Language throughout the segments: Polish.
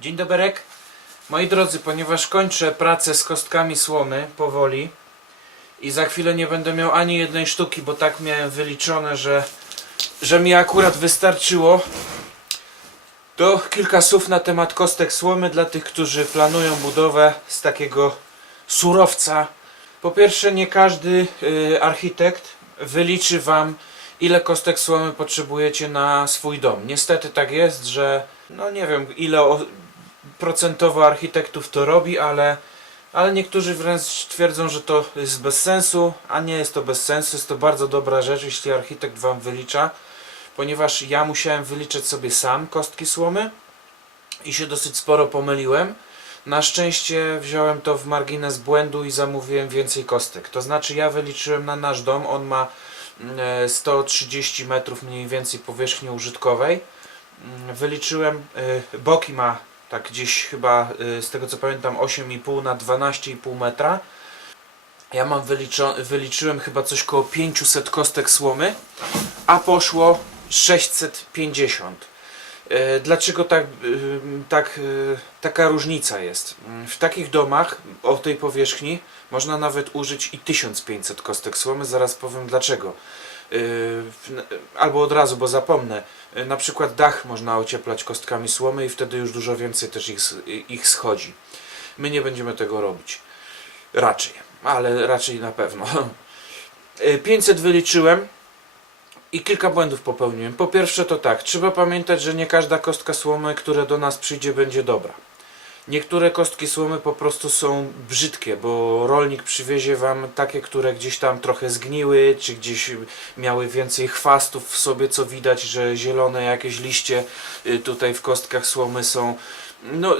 Dzień doberek. Moi drodzy, ponieważ kończę pracę z kostkami słomy powoli i za chwilę nie będę miał ani jednej sztuki, bo tak miałem wyliczone, że, że mi akurat wystarczyło, to kilka słów na temat kostek słomy dla tych, którzy planują budowę z takiego surowca. Po pierwsze, nie każdy y, architekt wyliczy Wam, ile kostek słomy potrzebujecie na swój dom. Niestety tak jest, że no nie wiem, ile procentowo architektów to robi, ale, ale niektórzy wręcz twierdzą, że to jest bez sensu, a nie jest to bez sensu. Jest to bardzo dobra rzecz, jeśli architekt Wam wylicza, ponieważ ja musiałem wyliczyć sobie sam kostki słomy i się dosyć sporo pomyliłem. Na szczęście wziąłem to w margines błędu i zamówiłem więcej kostek. To znaczy ja wyliczyłem na nasz dom, on ma mm, e, 130 metrów mniej więcej powierzchni użytkowej. Mm, Wyliczyłem, e, boki ma tak gdzieś chyba e, z tego co pamiętam 8,5 na 12,5 metra. Ja mam wyliczyłem chyba coś koło 500 kostek słomy, a poszło 650. E, Dlaczego tak, y, tak, y, taka różnica jest? Mm, W takich domach o tej powierzchni można nawet użyć i 1500 kostek słomy, zaraz powiem dlaczego. Y, Albo od razu, bo zapomnę. Y, Na przykład dach można ocieplać kostkami słomy i wtedy już dużo więcej też ich, s- ich schodzi. My nie będziemy tego robić. Raczej, ale raczej na pewno. Y, 500 wyliczyłem, i kilka błędów popełniłem. Po pierwsze to tak, trzeba pamiętać, że nie każda kostka słomy, która do nas przyjdzie, będzie dobra. Niektóre kostki słomy po prostu są brzydkie, bo rolnik przywiezie wam takie, które gdzieś tam trochę zgniły, czy gdzieś miały więcej chwastów w sobie, co widać, że zielone jakieś liście y, tutaj w kostkach słomy są no,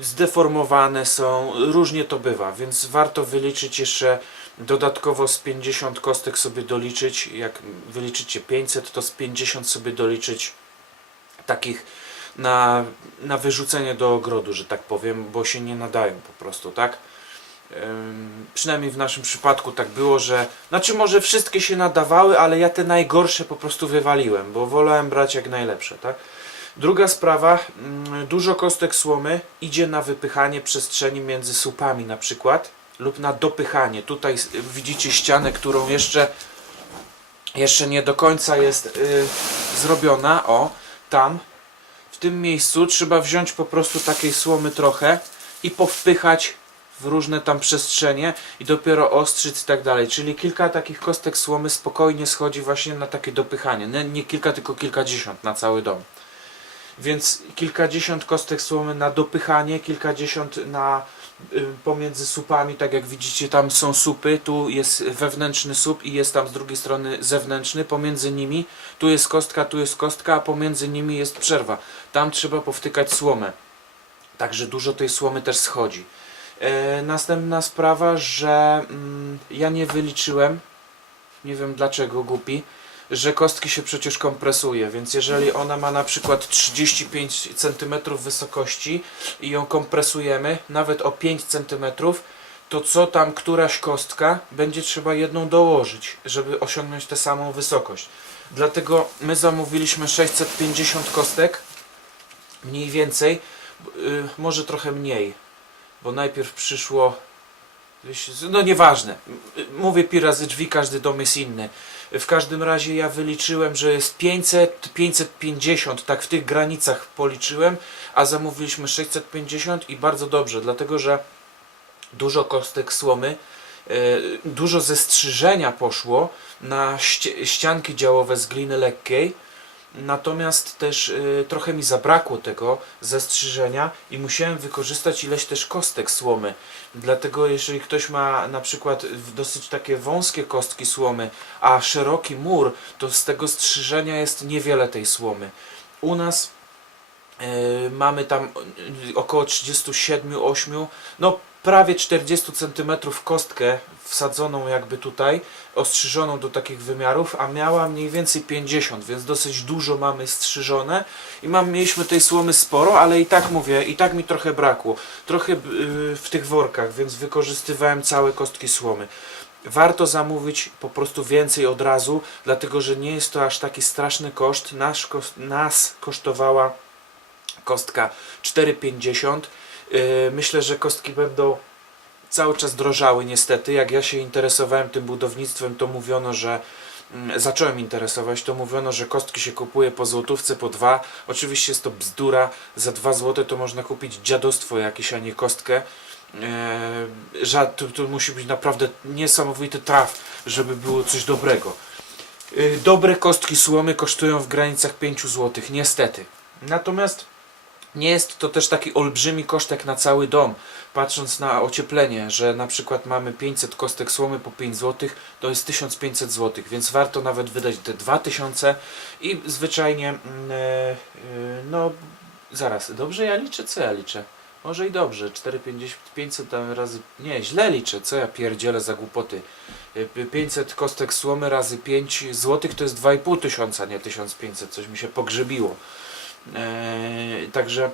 zdeformowane są, różnie to bywa, więc warto wyliczyć jeszcze dodatkowo z 50 kostek sobie doliczyć, jak wyliczycie 500, to z 50 sobie doliczyć takich na, na wyrzucenie do ogrodu, że tak powiem, bo się nie nadają po prostu, tak? Przynajmniej w naszym przypadku tak było, że znaczy może wszystkie się nadawały, ale ja te najgorsze po prostu wywaliłem, bo wolałem brać jak najlepsze, tak? Druga sprawa, dużo kostek słomy idzie na wypychanie przestrzeni między słupami na przykład lub na dopychanie. Tutaj widzicie ścianę, którą jeszcze jeszcze nie do końca jest y, zrobiona. O, tam tym miejscu trzeba wziąć po prostu takiej słomy trochę i powpychać w różne tam przestrzenie i dopiero ostrzyc i tak dalej. Czyli kilka takich kostek słomy spokojnie schodzi właśnie na takie dopychanie. Nie, nie kilka, tylko kilkadziesiąt na cały dom. Więc kilkadziesiąt kostek słomy na dopychanie, kilkadziesiąt na pomiędzy supami, tak jak widzicie tam są supy, tu jest wewnętrzny sup i jest tam z drugiej strony zewnętrzny, pomiędzy nimi tu jest kostka, tu jest kostka, a pomiędzy nimi jest przerwa. Tam trzeba powtykać słomę. Także dużo tej słomy też schodzi. E, następna sprawa, że mm, ja nie wyliczyłem, nie wiem dlaczego głupi, że kostki się przecież kompresuje, więc jeżeli ona ma na przykład 35 cm wysokości i ją kompresujemy nawet o 5 cm, to co tam któraś kostka będzie trzeba jedną dołożyć, żeby osiągnąć tę samą wysokość. Dlatego my zamówiliśmy 650 kostek, mniej więcej, y, może trochę mniej, bo najpierw przyszło No nieważne. Mówię pi razy drzwi, każdy dom jest inny. W każdym razie ja wyliczyłem, że jest 500, 550, tak w tych granicach policzyłem, a zamówiliśmy 650 i bardzo dobrze, dlatego że dużo kostek słomy, e, dużo zestrzyżenia poszło na ścianki działowe z gliny lekkiej, Natomiast też y, trochę mi zabrakło tego zestrzyżenia i musiałem wykorzystać ileś też kostek słomy. Dlatego jeżeli ktoś ma na przykład dosyć takie wąskie kostki słomy, a szeroki mur, to z tego strzyżenia jest niewiele tej słomy. U nas y, mamy tam około 37-8, no prawie 40 cm kostkę wsadzoną jakby tutaj, ostrzyżoną do takich wymiarów, a miała mniej więcej 50, więc dosyć dużo mamy strzyżone i mam, mieliśmy tej słomy sporo, ale i tak mówię, i tak mi trochę brakło. Trochę yy, w tych workach, więc wykorzystywałem całe kostki słomy. Warto zamówić po prostu więcej od razu, dlatego że nie jest to aż taki straszny koszt. Nas kosztowała kostka 4,50. Yy, myślę, że kostki będą cały czas drożały niestety. Jak ja się interesowałem tym budownictwem, to mówiono, że mm, zacząłem interesować, to mówiono, że kostki się kupuje po złotówce, po dwa. Oczywiście jest to bzdura. Za dwa złote to można kupić dziadostwo jakieś, a nie kostkę. Eee, to musi być naprawdę niesamowity traf, żeby było coś dobrego. Yy, Dobre kostki słomy kosztują w granicach 5 zł, niestety. Natomiast nie jest to też taki olbrzymi koszt jak na cały dom. Patrząc na ocieplenie, że na przykład mamy 500 kostek słomy po 5 zł, to jest 1500 zł, więc warto nawet wydać te 2000 i zwyczajnie, mm, e, e, no zaraz, dobrze ja liczę? Co ja liczę? Może i dobrze, 4,50, 500 tam razy, nie, źle liczę, co ja pierdzielę za głupoty. E, 500 kostek słomy razy 5 zł to jest 2,5 tysiąca, nie 1500, coś mi się pogrzebiło. Eee, także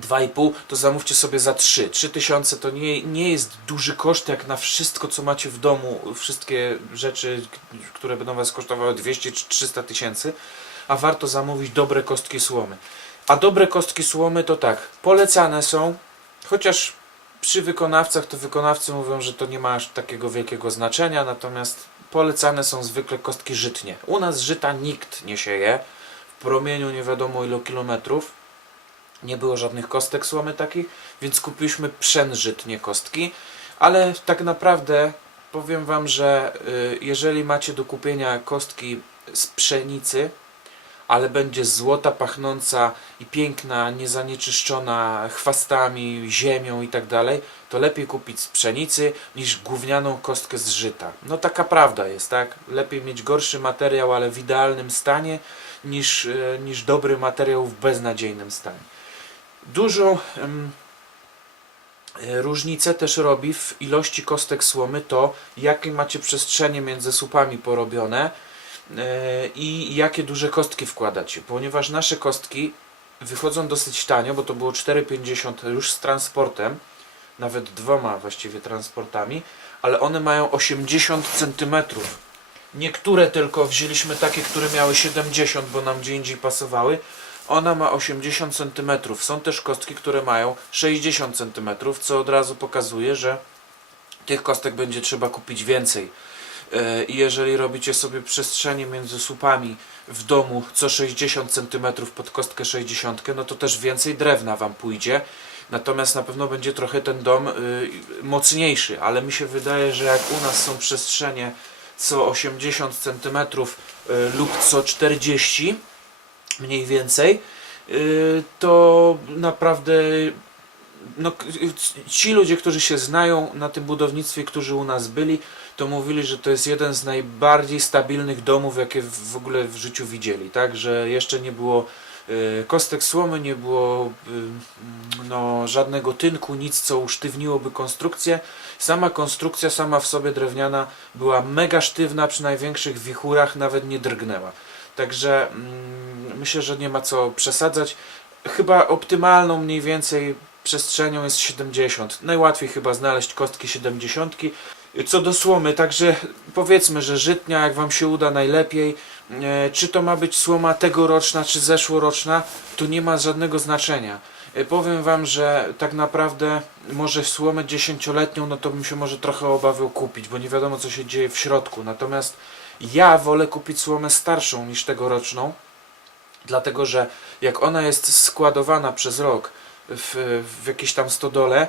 2,5 to zamówcie sobie za 3. 3000 to nie, nie jest duży koszt jak na wszystko co macie w domu, wszystkie rzeczy, które będą was kosztowały 200 czy 300 tysięcy, a warto zamówić dobre kostki słomy. A dobre kostki słomy to tak, polecane są, chociaż przy wykonawcach to wykonawcy mówią, że to nie ma aż takiego wielkiego znaczenia, natomiast polecane są zwykle kostki żytnie. U nas żyta nikt nie sieje, promieniu nie wiadomo ilu kilometrów. Nie było żadnych kostek słomy takich, więc kupiliśmy przężytnie kostki, ale tak naprawdę powiem Wam, że y, jeżeli macie do kupienia kostki z pszenicy, ale będzie złota, pachnąca i piękna, niezanieczyszczona chwastami, ziemią i tak dalej, to lepiej kupić z pszenicy niż gównianą kostkę z żyta. No taka prawda jest, tak? Lepiej mieć gorszy materiał, ale w idealnym stanie, niż, e, niż dobry materiał w beznadziejnym stanie. Dużą em, e, różnicę też robi w ilości kostek słomy to, jakie macie przestrzenie między słupami porobione i jakie duże kostki wkładacie, ponieważ nasze kostki wychodzą dosyć tanio, bo to było 4,50 już z transportem, nawet dwoma właściwie transportami, ale one mają 80 cm. Niektóre tylko wzięliśmy takie, które miały 70, bo nam gdzie indziej pasowały. Ona ma 80 cm. Są też kostki, które mają 60 cm, co od razu pokazuje, że tych kostek będzie trzeba kupić więcej. E, I jeżeli robicie sobie przestrzenie między słupami w domu co 60 cm pod kostkę 60, no to też więcej drewna Wam pójdzie. Natomiast na pewno będzie trochę ten dom y, mocniejszy, ale mi się wydaje, że jak u nas są przestrzenie co 80 cm y, lub co 40 mniej więcej, y, to naprawdę no, ci ludzie, którzy się znają na tym budownictwie, którzy u nas byli, to mówili, że to jest jeden z najbardziej stabilnych domów, jakie w ogóle w życiu widzieli, tak, że jeszcze nie było y, kostek słomy, nie było y, no, żadnego tynku, nic co usztywniłoby konstrukcję. Sama konstrukcja, sama w sobie drewniana była mega sztywna, przy największych wichurach nawet nie drgnęła. Także mm, myślę, że nie ma co przesadzać. Chyba optymalną mniej więcej przestrzenią jest 70. Najłatwiej chyba znaleźć kostki 70. Co do słomy, także powiedzmy, że żytnia, jak Wam się uda najlepiej. E, czy to ma być słoma tegoroczna, czy zeszłoroczna, to nie ma żadnego znaczenia. E, powiem Wam, że tak naprawdę może słomę dziesięcioletnią, no to bym się może trochę obawiał kupić, bo nie wiadomo co się dzieje w środku. Natomiast ja wolę kupić słomę starszą niż tegoroczną, dlatego że jak ona jest składowana przez rok w, w jakiejś tam stodole,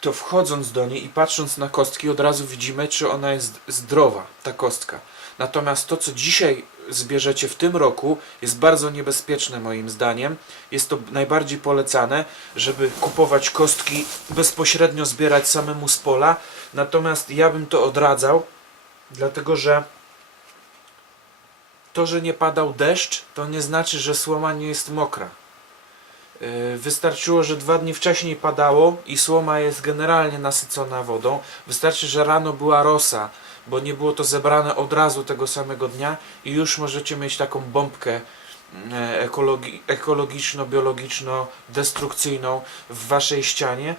to wchodząc do niej i patrząc na kostki, od razu widzimy, czy ona jest zdrowa, ta kostka. Natomiast to, co dzisiaj zbierzecie w tym roku, jest bardzo niebezpieczne moim zdaniem. Jest to najbardziej polecane, żeby kupować kostki bezpośrednio zbierać samemu z pola. Natomiast ja bym to odradzał, dlatego że to, że nie padał deszcz, to nie znaczy, że słoma nie jest mokra. Yy, Wystarczyło, że dwa dni wcześniej padało i słoma jest generalnie nasycona wodą. Wystarczy, że rano była rosa, bo nie było to zebrane od razu tego samego dnia i już możecie mieć taką bombkę e, ekologi ekologiczno-biologiczno-destrukcyjną w waszej ścianie.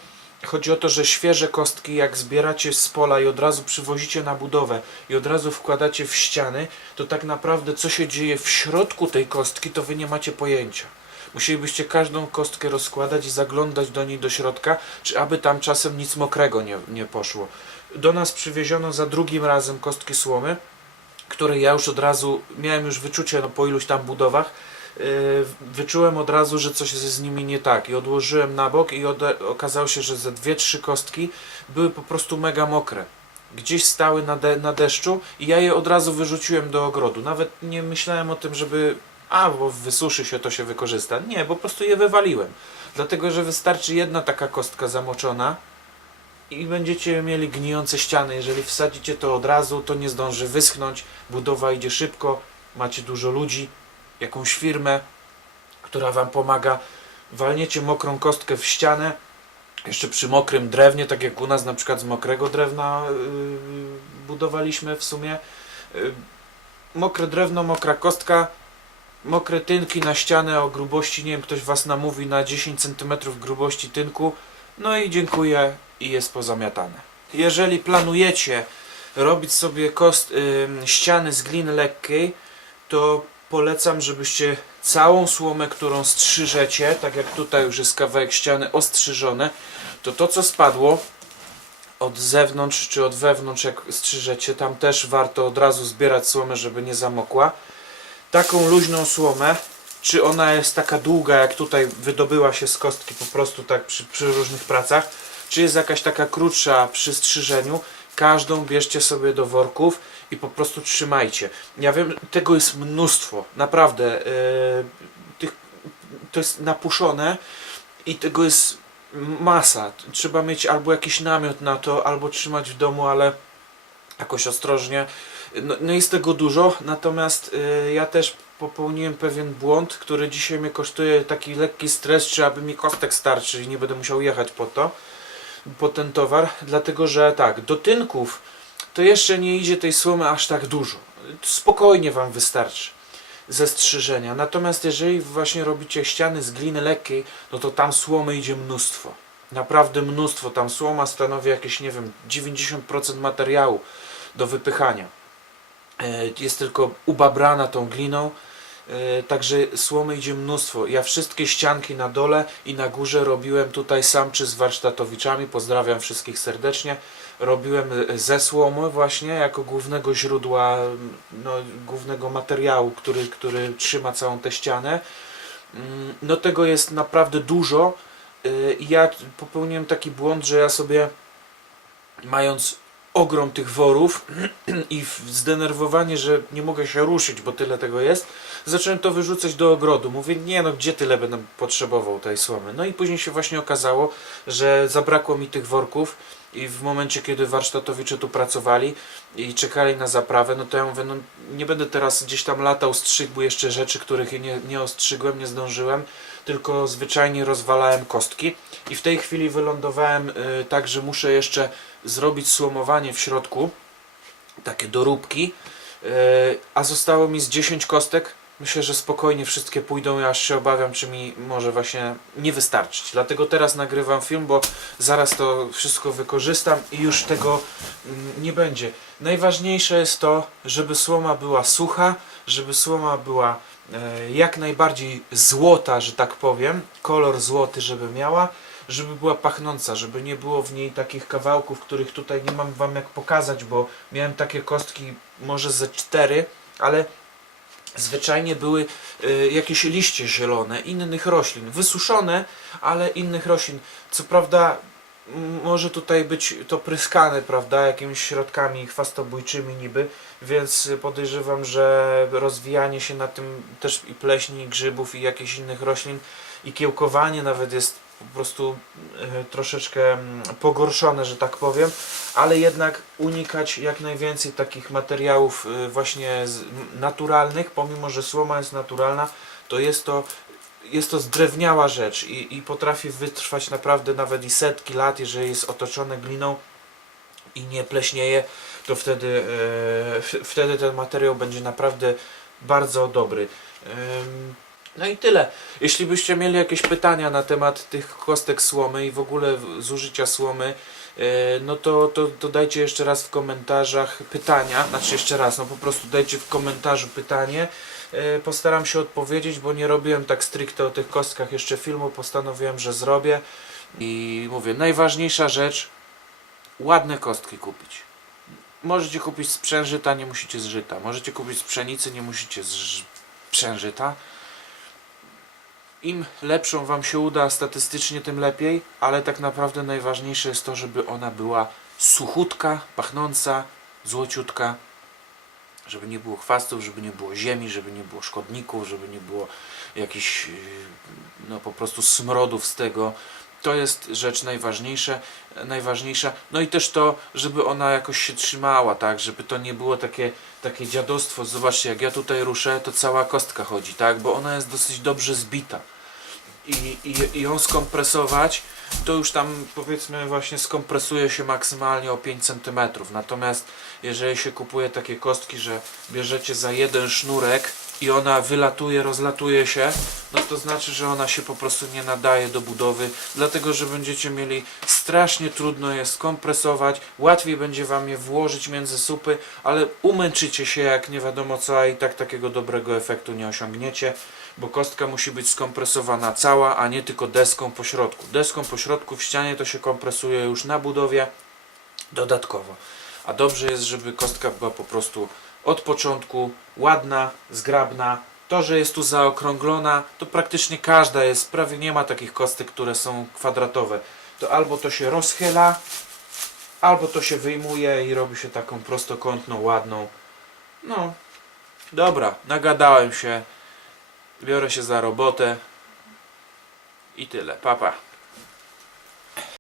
Chodzi o to, że świeże kostki, jak zbieracie z pola i od razu przywozicie na budowę i od razu wkładacie w ściany, to tak naprawdę co się dzieje w środku tej kostki, to wy nie macie pojęcia Musielibyście każdą kostkę rozkładać i zaglądać do niej do środka, czy aby tam czasem nic mokrego nie, nie poszło. Do nas przywieziono za drugim razem kostki słomy, które ja już od razu miałem już wyczucie no, po iluś tam budowach. Yy, Wyczułem od razu, że coś jest z nimi nie tak i odłożyłem na bok i okazało się, że ze dwie, trzy kostki były po prostu mega mokre. Gdzieś stały na, de- na deszczu i ja je od razu wyrzuciłem do ogrodu. Nawet nie myślałem o tym, żeby a, bo wysuszy się, to się wykorzysta. Nie, po prostu je wywaliłem. Dlatego, że wystarczy jedna taka kostka zamoczona i będziecie mieli gnijące ściany. Jeżeli wsadzicie to od razu, to nie zdąży wyschnąć. Budowa idzie szybko, macie dużo ludzi, jakąś firmę, która Wam pomaga. Walniecie mokrą kostkę w ścianę, jeszcze przy mokrym drewnie, tak jak u nas na przykład z mokrego drewna yy, budowaliśmy w sumie. Yy, mokre drewno, mokra kostka, mokre tynki na ścianę o grubości, nie wiem, ktoś Was namówi na 10 cm grubości tynku. No i dziękuję i jest pozamiatane. Jeżeli planujecie robić sobie kost, ym, ściany z gliny lekkiej, to polecam, żebyście całą słomę, którą strzyżecie, tak jak tutaj już jest kawałek ściany ostrzyżone, to to co spadło od zewnątrz czy od wewnątrz jak strzyżecie, tam też warto od razu zbierać słomę, żeby nie zamokła. Taką luźną słomę, czy ona jest taka długa, jak tutaj wydobyła się z kostki po prostu tak przy, przy różnych pracach, czy jest jakaś taka krótsza przy strzyżeniu, każdą bierzcie sobie do worków i po prostu trzymajcie. Ja wiem, tego jest mnóstwo, naprawdę. Yy, tych, to jest napuszone i tego jest masa. Trzeba mieć albo jakiś namiot na to, albo trzymać w domu, ale jakoś ostrożnie. No, no jest tego dużo, natomiast y, ja też popełniłem pewien błąd, który dzisiaj mnie kosztuje taki lekki stres, czy aby mi kostek starczy i nie będę musiał jechać po to, po ten towar, dlatego że tak, do tynków to jeszcze nie idzie tej słomy aż tak dużo. Spokojnie Wam wystarczy ze strzyżenia. Natomiast jeżeli właśnie robicie ściany z gliny lekkiej, no to tam słomy idzie mnóstwo. Naprawdę mnóstwo. Tam słoma stanowi jakieś, nie wiem, 90% materiału do wypychania. E, Jest tylko ubabrana tą gliną, e, także słomy idzie mnóstwo. Ja wszystkie ścianki na dole i na górze robiłem tutaj sam czy z warsztatowiczami. Pozdrawiam wszystkich serdecznie. Robiłem e, ze słomy właśnie jako głównego źródła, no, głównego materiału, który, który trzyma całą tę ścianę. Mm, No tego jest naprawdę dużo. I Ja popełniłem taki błąd, że ja sobie mając ogrom tych worów i zdenerwowanie, że nie mogę się ruszyć, bo tyle tego jest, zacząłem to wyrzucać do ogrodu. Mówię, nie no, gdzie tyle będę potrzebował tej słomy. No i później się właśnie okazało, że zabrakło mi tych worków i w momencie, kiedy warsztatowicze tu pracowali i czekali na zaprawę, no to ja mówię, no nie będę teraz gdzieś tam latał, strzygł jeszcze rzeczy, których nie, nie ostrzygłem, nie zdążyłem, tylko zwyczajnie rozwalałem kostki i w tej chwili wylądowałem y, tak, że muszę jeszcze zrobić słomowanie w środku, takie doróbki, y, a zostało mi z 10 kostek. Myślę, że spokojnie wszystkie pójdą, ja się obawiam, czy mi może właśnie nie wystarczyć. Dlatego teraz nagrywam film, bo zaraz to wszystko wykorzystam i już tego mm, nie będzie. Najważniejsze jest to, żeby słoma była sucha, żeby słoma była e, jak najbardziej złota, że tak powiem, kolor złoty, żeby miała, żeby była pachnąca, żeby nie było w niej takich kawałków, których tutaj nie mam wam jak pokazać, bo miałem takie kostki może ze cztery, ale zwyczajnie były y, jakieś liście zielone innych roślin, wysuszone, ale innych roślin. Co prawda może tutaj być to pryskane, prawda, jakimiś środkami chwastobójczymi niby, więc podejrzewam, że rozwijanie się na tym też i pleśni, i grzybów, i jakichś innych roślin, i kiełkowanie nawet jest po prostu e, troszeczkę mm, pogorszone, że tak powiem, ale jednak unikać jak najwięcej takich materiałów e, właśnie naturalnych, pomimo że słoma jest naturalna, to jest to jest to zdrewniała rzecz i, i potrafi wytrwać naprawdę nawet i setki lat, jeżeli jest otoczone gliną i nie pleśnieje, to wtedy, e, wtedy ten materiał będzie naprawdę bardzo dobry. No i tyle. Jeśli byście mieli jakieś pytania na temat tych kostek słomy i w ogóle zużycia słomy, e, no to, to, to dajcie jeszcze raz w komentarzach pytania, znaczy jeszcze raz, no po prostu dajcie w komentarzu pytanie, e, postaram się odpowiedzieć, bo nie robiłem tak stricte o tych kostkach jeszcze filmu, postanowiłem, że zrobię. I mówię, najważniejsza rzecz, ładne kostki kupić. Możecie kupić z przężyta, nie musicie z żyta. Możecie kupić z pszenicy, nie musicie z. Im lepszą Wam się uda statystycznie, tym lepiej, ale tak naprawdę najważniejsze jest to, żeby ona była suchutka, pachnąca, złociutka, żeby nie było chwastów, żeby nie było ziemi, żeby nie było szkodników, żeby nie było jakichś yy, no po prostu smrodów z tego. To jest rzecz najważniejsza, najważniejsza. No i też to, żeby ona jakoś się trzymała, tak, żeby to nie było takie, takie dziadostwo. Zobaczcie, jak ja tutaj ruszę, to cała kostka chodzi, tak, bo ona jest dosyć dobrze zbita. I, i, i ją skompresować, to już tam powiedzmy właśnie skompresuje się maksymalnie o 5 cm. Natomiast jeżeli się kupuje takie kostki, że bierzecie za jeden sznurek i ona wylatuje, rozlatuje się, no to znaczy, że ona się po prostu nie nadaje do budowy, dlatego że będziecie mieli strasznie trudno je skompresować, łatwiej będzie wam je włożyć między supy, ale umęczycie się jak nie wiadomo co, a i tak takiego dobrego efektu nie osiągniecie, bo kostka musi być skompresowana cała, a nie tylko deską po środku. Deską po środku w ścianie to się kompresuje już na budowie dodatkowo. A dobrze jest, żeby kostka była po prostu od początku ładna, zgrabna. To, że jest tu zaokrąglona, to praktycznie każda jest. Prawie nie ma takich kostek, które są kwadratowe. To albo to się rozchyla, albo to się wyjmuje i robi się taką prostokątną, ładną. No, dobra, nagadałem się. Biorę się za robotę. I tyle. Papa. Pa.